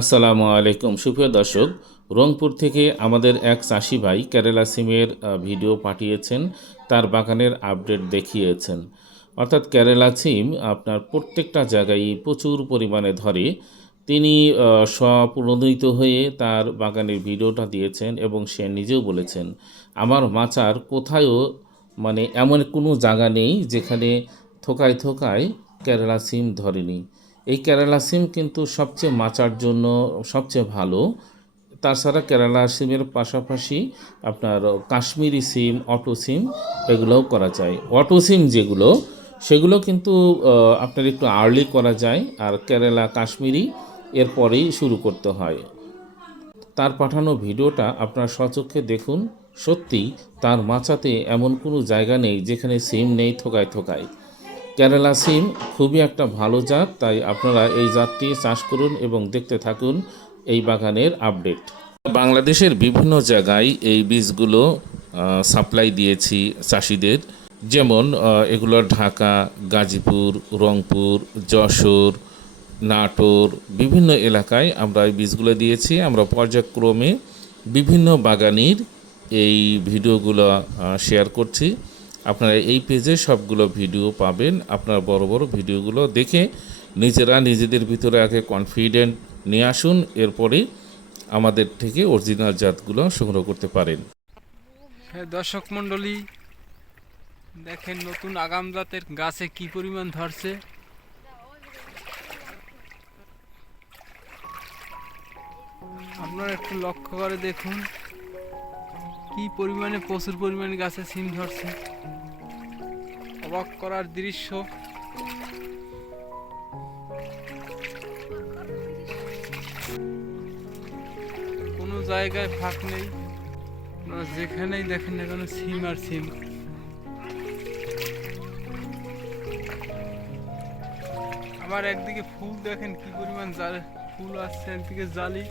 আসসালামু আলাইকুম। সুপ্রিয় দর্শক, রংপুর থেকে আমাদের এক চাষি ভাই কেরালা সিমের ভিডিও পাঠিয়েছেন, তার বাগানের আপডেট দেখিয়েছেন। অর্থাৎ কেরালা সিম আপনার প্রত্যেকটা জায়গায় প্রচুর পরিমাণে ধরে। তিনি স্বপ্রণোদিত হয়ে তার বাগানের ভিডিওটা দিয়েছেন এবং সে নিজেও বলেছেন, আমার মাচার কোথায়ও মানে এমন কোনো জায়গা নেই যেখানে থোকায় থোকায় কেরালা সিম ধরেনি। এই কেরালা সিম কিন্তু সবচেয়ে মাচার জন্য সবচেয়ে ভালো। তাছাড়া কেরালা সিমের পাশাপাশি আপনার কাশ্মীরি সিম, অটো সিম, এগুলোও করা যায়। অটো সিম যেগুলো, সেগুলো কিন্তু আপনার একটু আর্লি করা যায় আর কেরালা, কাশ্মীরি এরপরেই শুরু করতে হয়। তার পাঠানো ভিডিওটা আপনার স্বচক্ষে দেখুন। সত্যি তার মাচাতে এমন কোনো জায়গা নেই যেখানে সিম নেই থোকায় থোকায় কেরালা সিম খুবই একটা ভালো জাত, তাই আপনারা এই জাতটি চাষ করুন এবং দেখতে থাকুন এই বাগানের আপডেট। বাংলাদেশের বিভিন্ন জায়গায় এই বীজগুলো সাপ্লাই দিয়েছি চাষিদের। যেমন এগুলো ঢাকা, গাজীপুর, রংপুর, যশোর, নাটোর, বিভিন্ন এলাকায় আমরা এই বীজগুলো দিয়েছি। আমরা পর্যায়ক্রমে বিভিন্ন বাগানির এই ভিডিওগুলো শেয়ার করছি। আপনারা এই পেজে সবগুলো ভিডিও পাবেন। আপনার বড় বড় ভিডিওগুলো দেখে নিজেরা নিজেদের ভিতরে আগে কনফিডেন্ট নিয়ে আসুন, এরপরে আমাদের থেকে অরিজিনাল জাতগুলো সংগ্রহ করতে পারেন। হ্যাঁ দর্শক মণ্ডলী, দেখেন নতুন আগাম জাতের গাছে কি পরিমাণ ধরছে। আপনারা একটু লক্ষ্য করে দেখুন, কি পরিমাণে, প্রচুর পরিমাণে গাছে সিম ধরছে। অবাক করার দৃশ্য। কোনো জায়গায় ফাঁক নেই। যেখানেই দেখেন না কেন সিম আর সিম। আবার একদিকে ফুল দেখেন কি পরিমাণ ফুল আসছে, একদিকে জালি।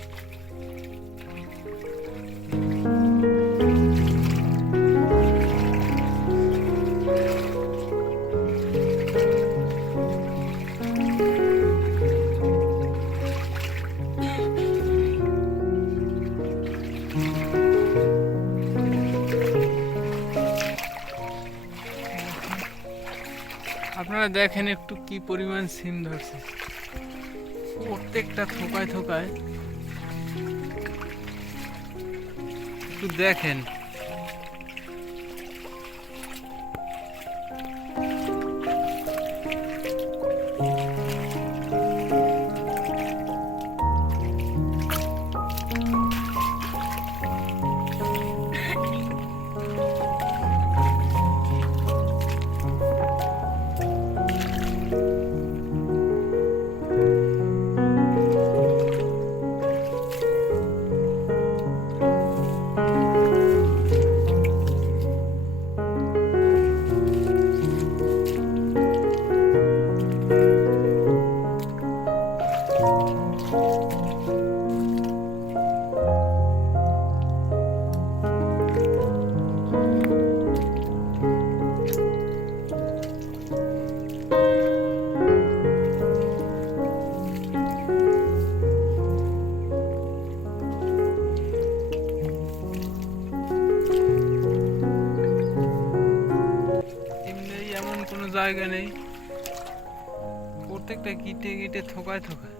আপনারা দেখেন একটু কি পরিমাণ সিম ধরছে। প্রত্যেকটা থোকায় থোকায়। একটু দেখেন। জায়গা নেই। প্রত্যেকটা গিটে গিটে থোকায় থোকায়।